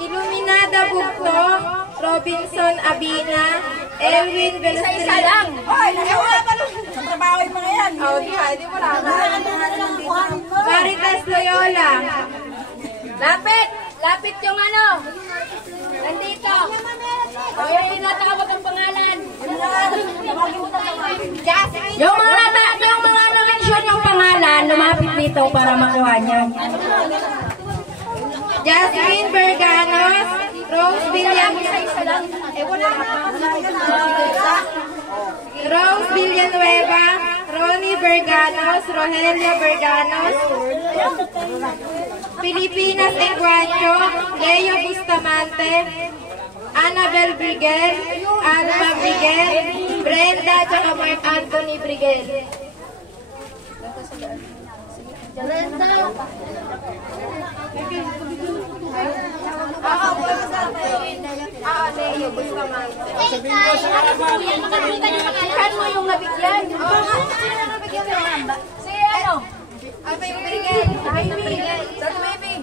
Iluminada Bugto, Robinson Abina, Elwin Velastri. Isa lang. Hoy, nagawa pa lang. Sa trabaho yung mga yan. Di mo lang. Caritas Loyola. Lapit yung ano. Nandito. Yung tinatawag ang pangalan. Yung mga na-mention yung pangalan, lumapit dito para makuha niya. Jasmine Berganos, Rose Villanueva, Ronnie Berganos, Rogelia Berganos, Filipinas Enguancho, Leo Bustamante, Annabel Briguel, Alma Briguel, Brenda at Mark Anthony Briguel. Leo Bustamante. Saan mo yung nabigyan? Sino nabigyan mo? Si ano? Alma Briguel. Sa baby.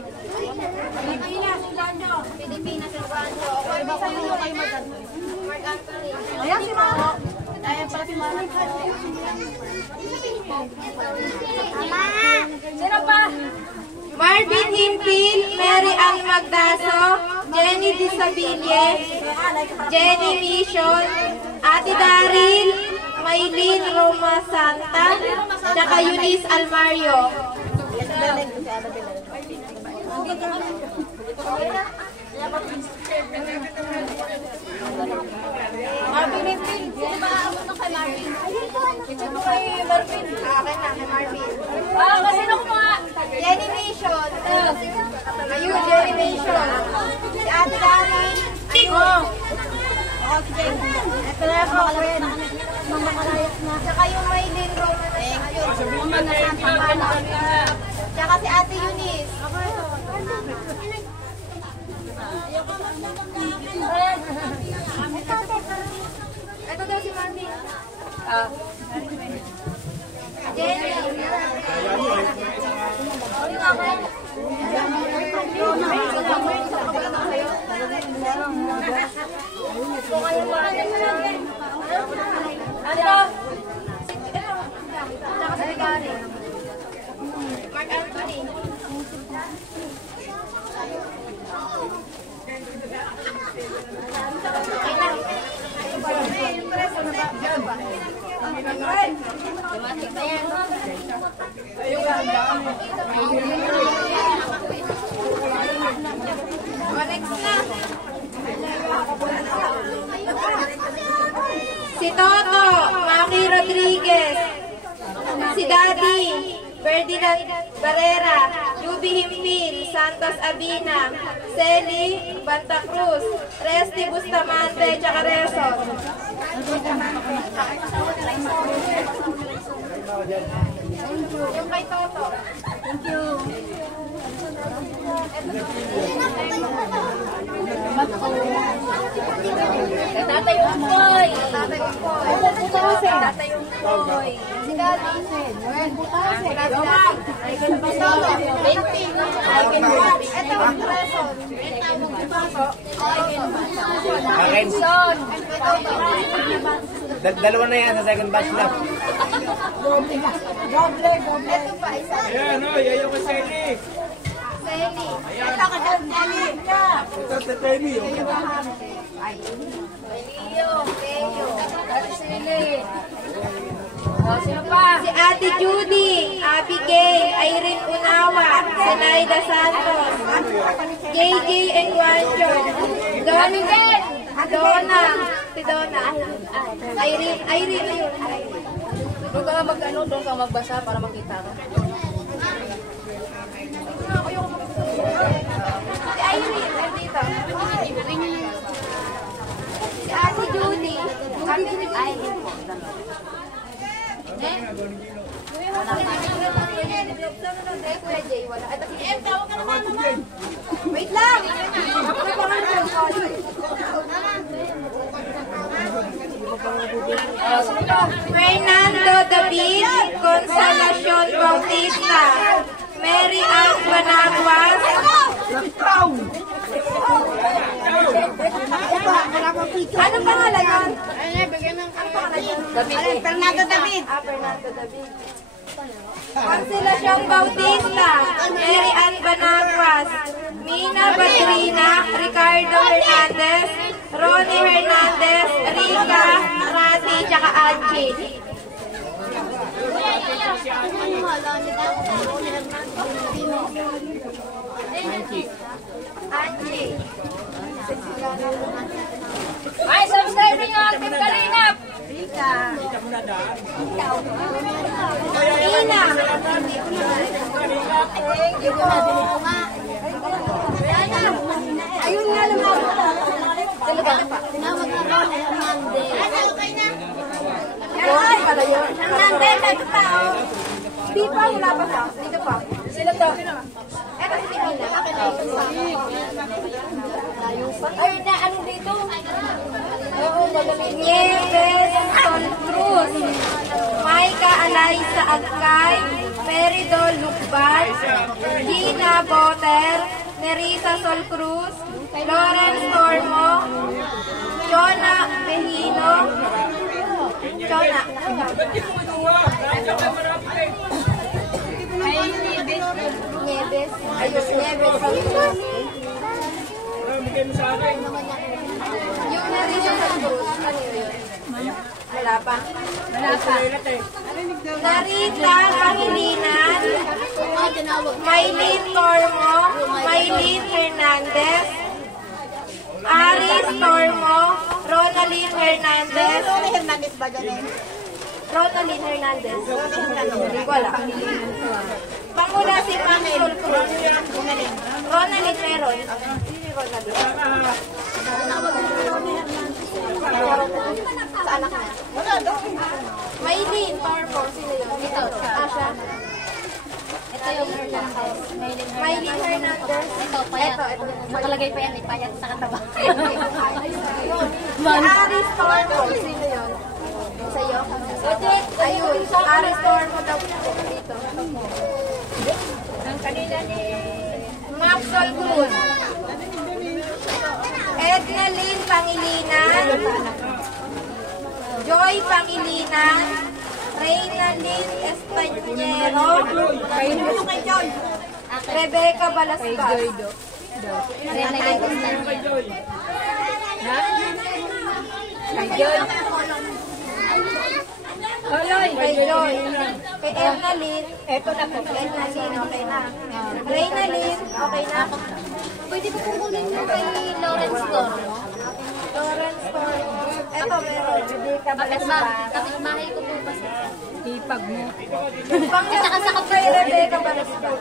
Pilipinas Enguancho. Okay, ba sa'yo yung kay Mark Anthony? Ayan si Mama. Ayan pala si Mama. Sino pa? Marvin Hinpil, Mary Ann Magdaso, Jenny Disabille, Jenny Mission, Ate Daryl, Maylene Roma Santa, tsaka Eunice Almario. Marvin Hinpil. Sino ba ang gusto kay Marvin? Sino kay Marvin? Akin na, kay Marvin. Kasi nung mga Jenny Mission. Ayun, Jenny Mission. Si Ate Daryl. Ayun. ito na ako. Mga malayas na. Tsaka yung Maylene Roma Santa. Tsaka si Ate Eunice. Ito daw si Marvin. Jenny. Mark Anthony. Si Toto, Maki Rodriguez, si Daddy, Ferdinand Barrera, Yubi Himpil, Santos Abina, Celi Banta Cruz, Resty Bustamante, tsaka Reson. Yung kay Toto. Thank you. Tatay yung boy. Tatay yung boy. Tatay yung boy. Si Daddy. Son. Dalawa na yan sa second batch na. Ito pa, isa. Ayan, o. Yayo ka Sally. Celi. Ito ka dyan, Nelly. Ito sa Temi. Leo. Ate Sili. Sino pa? Si Ate Judy, Abigail, Irene Unawa, Zenaida Santos, JJ Enguancho, Donna, si Donna, Irene ayun. Doon ka mag-ano, doon ka magbasa para makita ka. Si Irene, nandito. Si Ate Judy, Irene po. Kuya Jay, wala. Ito si M, tawag ka naman naman. Wait lang. Fernando David, Consolacion Bautista. Anong pangalan yun? Ang pangalan yun? Fernando David. Fernando David. Consolacion Bautista, Mary Ann Banaguas, Mina Badrina, Ricardo Hernandez, Ronnie Hernandez, Rica, Rati, tsaka Angie. Angie. Ay, subscribe nyo ang Team Kalingap! Rika. Ina. Ayun nga lumabot. Tinawag ako na Hernandez. Okay na. Hernandez, ito tao. Di pa, wala pa sa. Dito pa. Sila to. Eto si Tina. Ay, na, ano dito? Oo, magaling. Nieves Solcruz. Maika Alaysa Agkay. Meridol Lukban. Gina Boter. Nerissa Solcruz. Lawrence Tormo. Chona Behino. Chona. Nieves. Ayos, Nieves Solcruz. Yung Nerissa Solcruz. Ano yun? Wala pa. Wala pa. Narita Pangilinan. Maylene Tormo. Maylene Hernandez. Aris Tormo. Ronaldine Hernandez. Ronnie Hernandez ba dyan eh? Ronaldine Hernandez. Wala. Pangula si Pangul Cruz. Ronaldine meron. Sino Ronaldine? Sa anak na. Wala daw. Maylene Tormo. Sino yun? Ito. Asha. Ito yung Hernandez. Maylene Hernandez. Ito, payat. Ito. Nakalagay pa yan, payat sa kataba. Si Aris Tormo. Sino yun? Sa'yo? Ayun. Aris Tormo daw dito. Ang kanina ni Maxwell Cruz. Edna Lynn Pangilinan. Joy Pangilinan. Reyna Lynn Españero. Rebecca Balasbas. Kay Joy. Kay Edna Lynn. Eto na po. Edna Lynn, okay na. Reyna Lynn, okay na. Pwede ko kukunin mo kay Lawrence Tormo. Lawrence Tormo. Eto meron. Kapit-bahay ko po ba siya? Ipag mo. Pangalaman kay Rebecca Balasbas.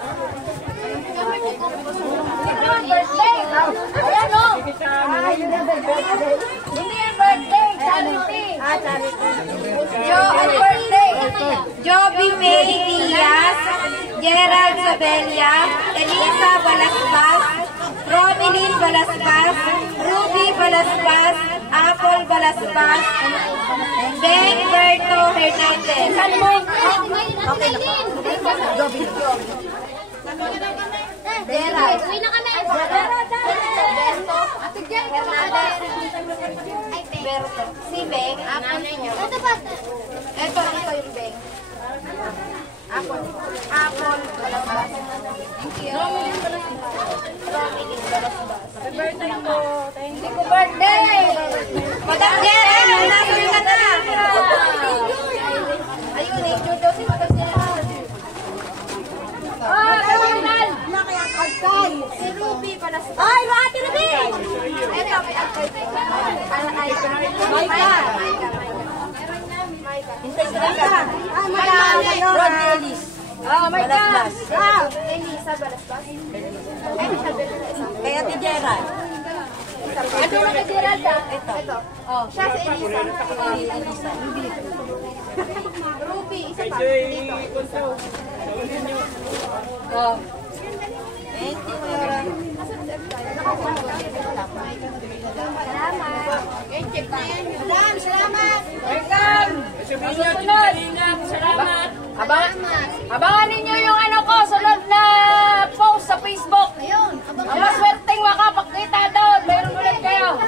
Ito yung birthday. Ayan o. Yun ang birthday. Hindi yung birthday. Charity. Charity. Ang birthday. Joby May Diaz. Gerald Sabella. Elisa Balasbas. Romilyn Balasbas. Ruby Balasbas. Apple Balasbas. Beng Berto Hernandez. Saan mo? Okay na po. Joby. Gerald. Uwi na kami. Berto. Hernandez. Berto. Si Beng. Apple mo. Ito ba? Ito yung Beng. Apple. Apple Balasbas. Thank you. Romilyn Balasbas. Birthday mo. Hindi ko birthday. Madam Gerald, nasunod ka na. Ayun, i-include daw si Madam Gerald. Ronald. Si Ruby Balasbas. Ay, Ate Ruby. Ito, may Agkay. Maika. Hintay sila ka. Maika. Rod Ellis. Maika. Elisa Balasbas. Kaya ti Gerald. Ito na kay Gerald. Ito. Siya si Elisa. Elisa. Ruby, isa pa. Dito. Thank you, Yora. Salamat. Salamat. Welcome. Susunod. Salamat. Abangan ninyo yung ano ko, sunod na post sa Facebook. Ayun. Ang maswerteng makapagkita doon. Meron ulit kayo.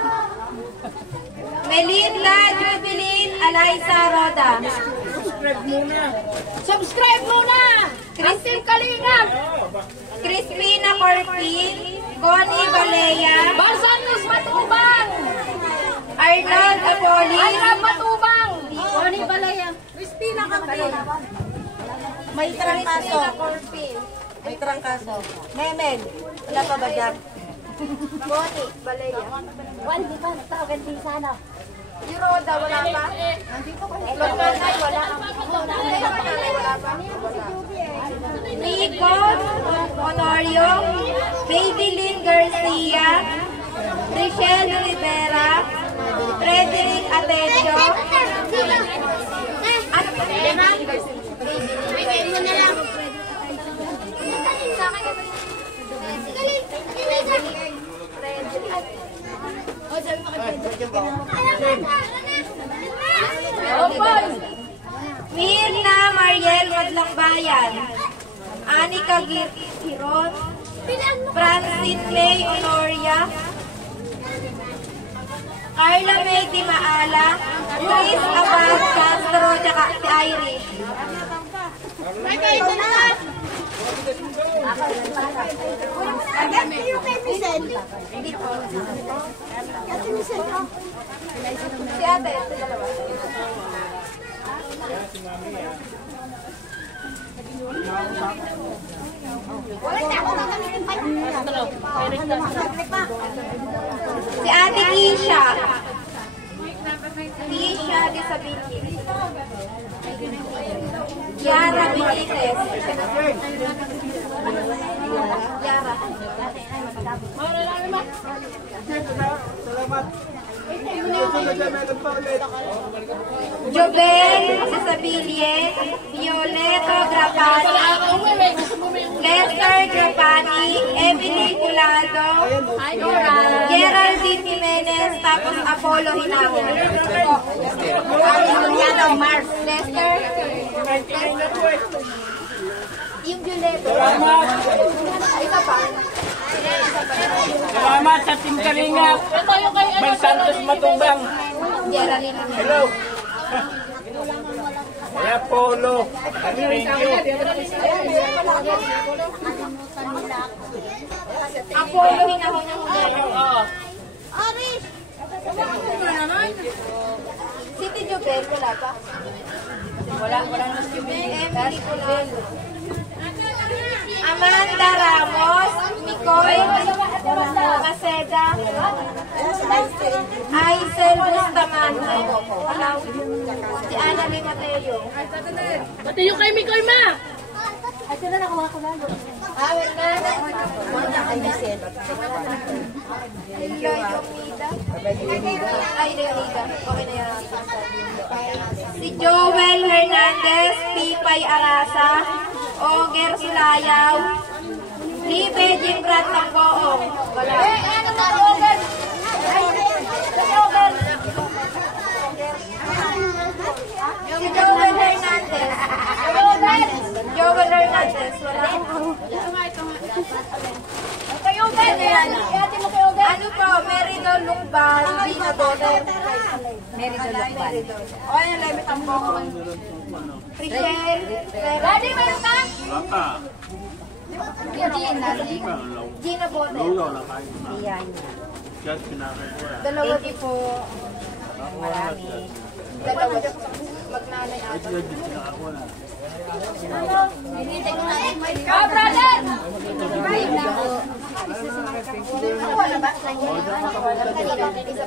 Raisa Roda. Subscribe muna. Subscribe muna! Christine Kalingap! Crispina Corpin. Connie Balea. Barsanius Matubang! Arnold Apoli. Arnold Matubang! Connie Balaya. Christina Kapil. May trangkaso. May trangkaso. Memel. Wala pa ba dyan? Connie Balea. Wal, di ba? Tawagan din sana. Yung Roda, wala pa? Local na, wala. Wala pa? Nico Honorio. Babylyn Garcia. Richelle Rivera. Frederick Atencio. Ano pa rin? Bigay mo na lang. Mirna Mariel Madlangbayan. Anika Giron. Francine May Honoria. Carla May Di Maala. Chris Abad Castro. Tsaka si Irish. Si ate, ito dalawa. Si ate Kisha. Kisha Disability. Yara Benitez. Yara. Salamat. Meron pa ulit. Jobel Sisabilie. Violeto Grapani. Lester Grapani. Emily Culado. Geraldine Jimenez. Tapos Apollo Hinawa. Mars. Lester. Yung Violeto. Isa pa. Salamat sa Team Kalingap. Bang Santos Matubang. Geraldine. Hello. Kaya Polo. Thank you. Apollo Hinawa ng City Jobel, wala pa? Wala na si Emily Culado. Amanda Ramos, Nicole Maceda, Aisel Bustamante, si Ana Limateo. Pati yung kay Mikoy Ma! Ito na nakuha ko lalo. Wala na. Wala kay Michelle. Leonida. Ay, Leonida. Okay na yan. Si Joel Hernandez, Pipay Arasa, Oger Sulayaw, Libe Jimbrat ng Poong. Wala. Oger! Oger! Si Joel Hernandez. Joel Hernandez. Wala. Kayo, Ben. Ano po? Meridol Lumbal. Dina Bote. Meridol Lumbal. O, yan. Lemit ang Poong. Richelle. Daddy, meron ka? Baka. Gina Bote. Iyan. Just pinakain ko yan. Dalawa di po. Marami. Dalawa. Magnanay ata. Pinakakuha na. Oh, brother! Wala ba?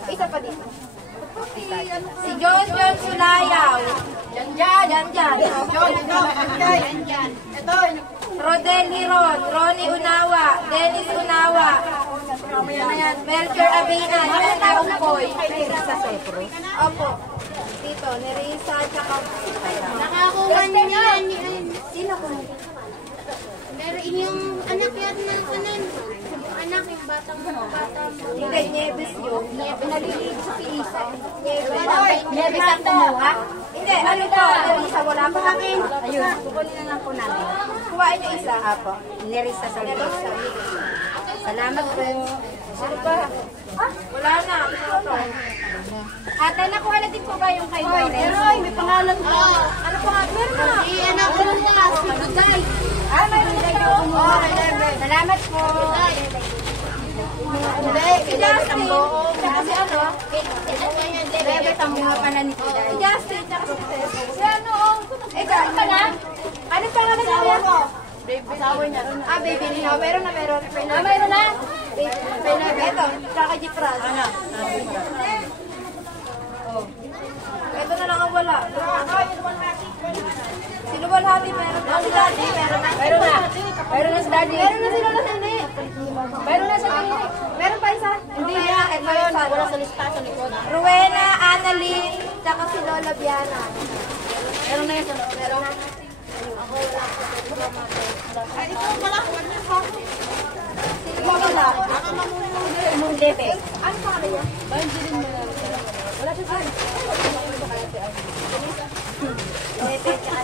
Isa pa dito. Si John Sulayaw. Diyan. Ito. Rodel Hiron. Ronnie Unawa. Dennis Unawa. Melchor Abina. Melchor Umpoy. Opo. Dito. Nerissa. Tsaka. Nakakuha niya. Sino ko? Pero inyong anak yan na kanan. Anak yung batang. Hindi, Nieves yun. Naliligo si Isa. Nieves ang tumuha? Hindi, ano to? Nerissa, wala pa kami. Ayun, kukunin na lang po namin. Kuhain niyo isa. Apo, Nerissa sa Nerissa. Salamat po. Ano ba? Wala na. Ito. Ate, nakuha na din po ba yung kay Lore? Pero may pangalan ko. Ano po? Meron na. Anak ko lang na. Mayroon na ito. Salamat po. Hindi, kailangan ang buong. Kasi ano? Bebe, tamuha pa na ni Tita. Justin, tsaka si Tess. Si ano? Ikaw ka na? Ano pa naman niya mo? Asawa niya. Baby niya. Meron na. Meron na? Ito, tsaka Jeep Raz. Ano? Ito na lang ang wala. Sino walhati meron na? Si Daddy meron na. Meron na si Daddy. Meron na si Lola Nene. Meron na sa Nene. Meron pa isa? Hindi na. Ito yun. Wala sa lista sa likod. Rowena, Annalyn, tsaka si Lola Biana. Meron na yun sa loob. Meron na. Ay, ito pala. Sino ba wala? Bebe. Ano pa kaya niya? Wala siya saan. Bebe, tsaka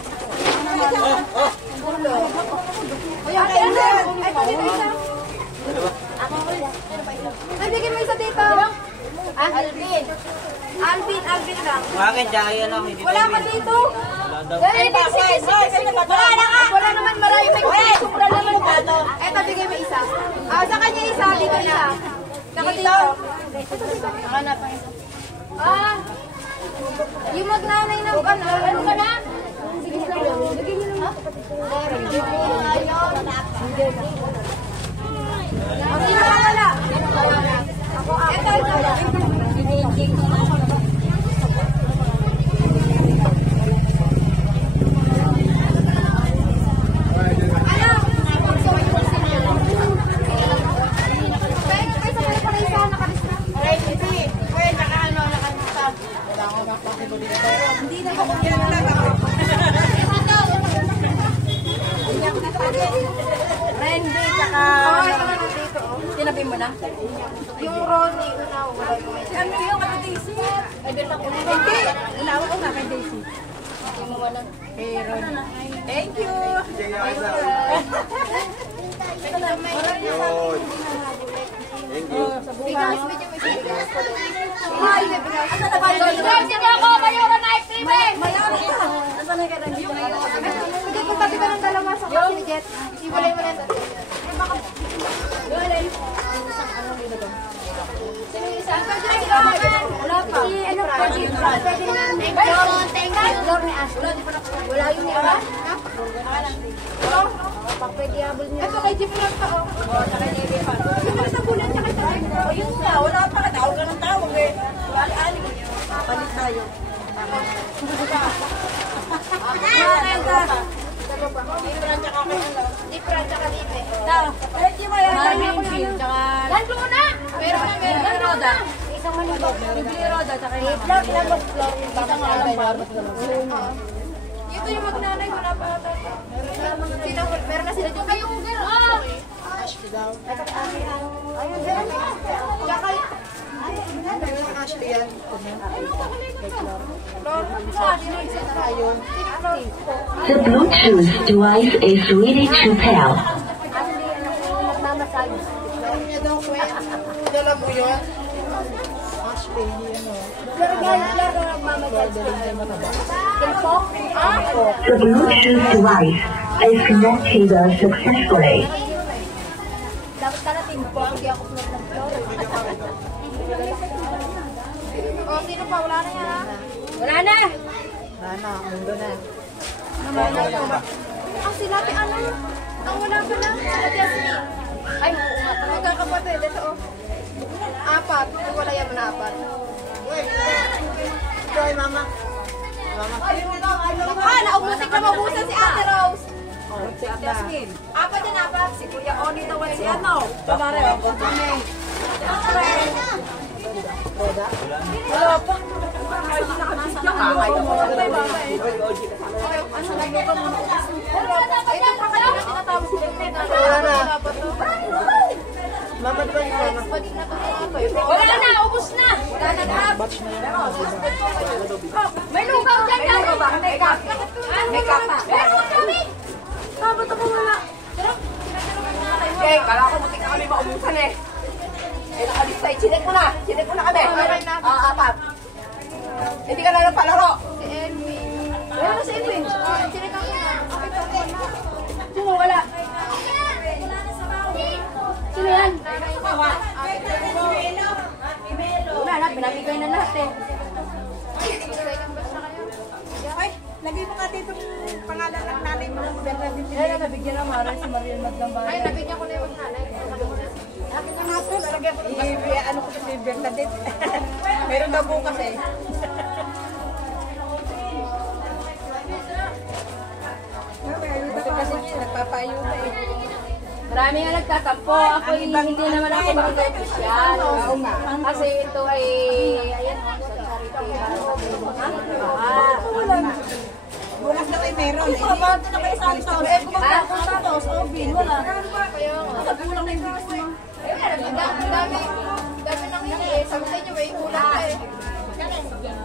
Ate, ano? Ay, ito dito isa. Ay, bigyan mo isa dito. Alvin. Alvin lang. Bakit dahil ano, hindi Wala ka dito. Wala na nga. Wala naman marami. May sobra naman ka. Eto, bigay mo isa. Sa kanya isa, dito isa. Saka dito. Saka na pa isa. Yung magnanay na, ano ka na? Sige lang. Bigyan niyo lang. Sino ka wala? Ito. Randy, tsaka... Tinabi mo na? Yung Ronnie, una, wala yung may... Ano yung kay Daisy? Ay, doon ako. Hindi. Ilawa ko na kay Daisy. Hindi mo wala. Hey, Ron. Thank you. Ito na, may... Thank you. Bigas, medyo may bigas. Ay, may bigas. Asa na ba yun? Sige ako, mayroon na ice cream eh! Mayroon ka. Asa na ka rin? Hindi ko tabi ka ng dalawa sa kasi Jet. Iwalay mo na ito. Sino yung isa? Wala pa. Si ano pa? Pwede na. Thank you. Lord ni Ashley. Wala yun niya ba? Ito? Pwede abol niya. Ito kay Jeep lang pa. Kay Jeep pa. Ito sa bulan niya kay Jeep. Yun nga, wala pa ka. Tawag ka ng tawag eh. Wali-ali. Palit tayo. Different tsaka libre. Thank you, Maya. Nandun mo na! Meron Roda. Isang manibag. Roda, tsaka yung Ito yung magnanay, wala pa ata. Sino, meron na sila dyan. Kayong girl, Ayun, meron na. Tsaka, Ashley yan. The Bluetooth device is ready to pair. Niya daw, Kwen. Dala mo yun? Ashley, ano. The Bluetooth device is connected successfully. dapat ka na timpo, hindi ako float ng float. O, sino pa? Wala na yan, ha? Wala na! Nana, mundo na. Ang sinabi, ano? Ang wala pa na. Sila Jasmine. Ay, oo nga. Magkakapatid. Ito, oh. 4. Wala yan mo na 4. Joy, mama. Naubusik na mabusan si Ate Rose. Si Jasmine. 4 yan, 4. Si Kuya Oni na si ano. Kumare, wala pa. Mama, di ba yung Wala na, ubus na. Wala na na. May lugaw dyan yan. May cup. May cup pa. Meron kami. Ba't ako wala? Okay, kala ko buti ka kami maubusan eh. Eh, nakalista eh. Chinek mo na kami. 4. Hindi ka na palaro. Si Elwin. Wala na si Elwin. Sino ka muna? Okay, ito wala. Sino wala? Sino yan? Wala na, pinabigay na lahat eh. Ay, lagay mo nga dito yung pangalan ng nanay mo. Ay, nabigyan na Mara si Mariel Magdambara. Ay, nabigyan ko na yung nanay. Akin na nga ito. Ano ko si Bernadette. Meron daw bukas eh. Kasi nagpapayuda eh. Marami nga nagtatampo. Ako hindi naman ako mag-official. Kasi ito ay, ayan, sa charity. Bukas na kayo meron. Ito, ba't na kayo sa ito? Eh, kumagkakot sa ito. Sa Obin, wala. Nakagulang na yung bilis mo. Dami nang hindi eh. Sabi sa inyo, may kulang ka eh.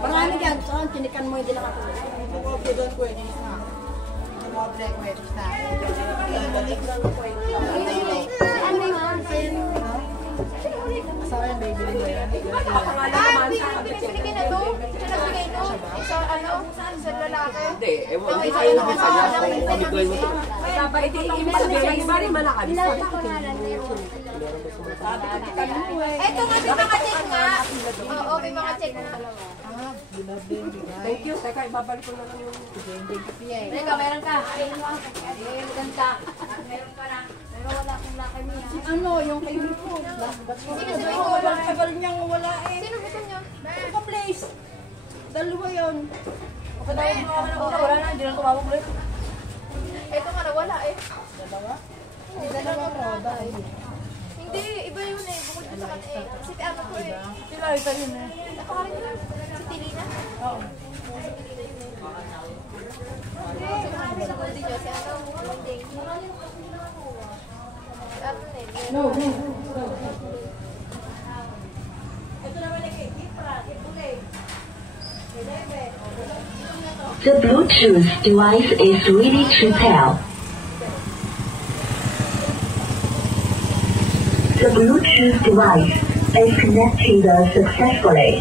Marami yan. Saan, tinikan mo, hindi nakatulog. Pinigay na to. Siya nagbigay to. Sa ano? Sa lalaki. Hindi, ewan ko kayo naman kaya kung pamigay mo ito. Eto nga, may mga check nga. Oo, may mga check nga. Thank you. Teka, ibabalik ko na lang yung... Teka, meron ka. Meron ka. Meron ka na. Pero wala akong lakay niya. Ano, yung kay Rico. Sino si Rico? Wala. Tagal niyang wala eh. Sino gusto niyo? Ito place. Dalawa yun. Wala na, hindi lang tumawag ulit. Eto nga, nawala eh. Dalawang roda eh. Hindi, iba yun eh. Bukod sa kanya eh. Si ano ko eh. Sila ito yun eh. Napangalan niya si Tilina. Oo. Sa kundi niyo, si ano? Hindi. Ano eh. No. The Bluetooth device is ready to pair. The Bluetooth device is connected successfully.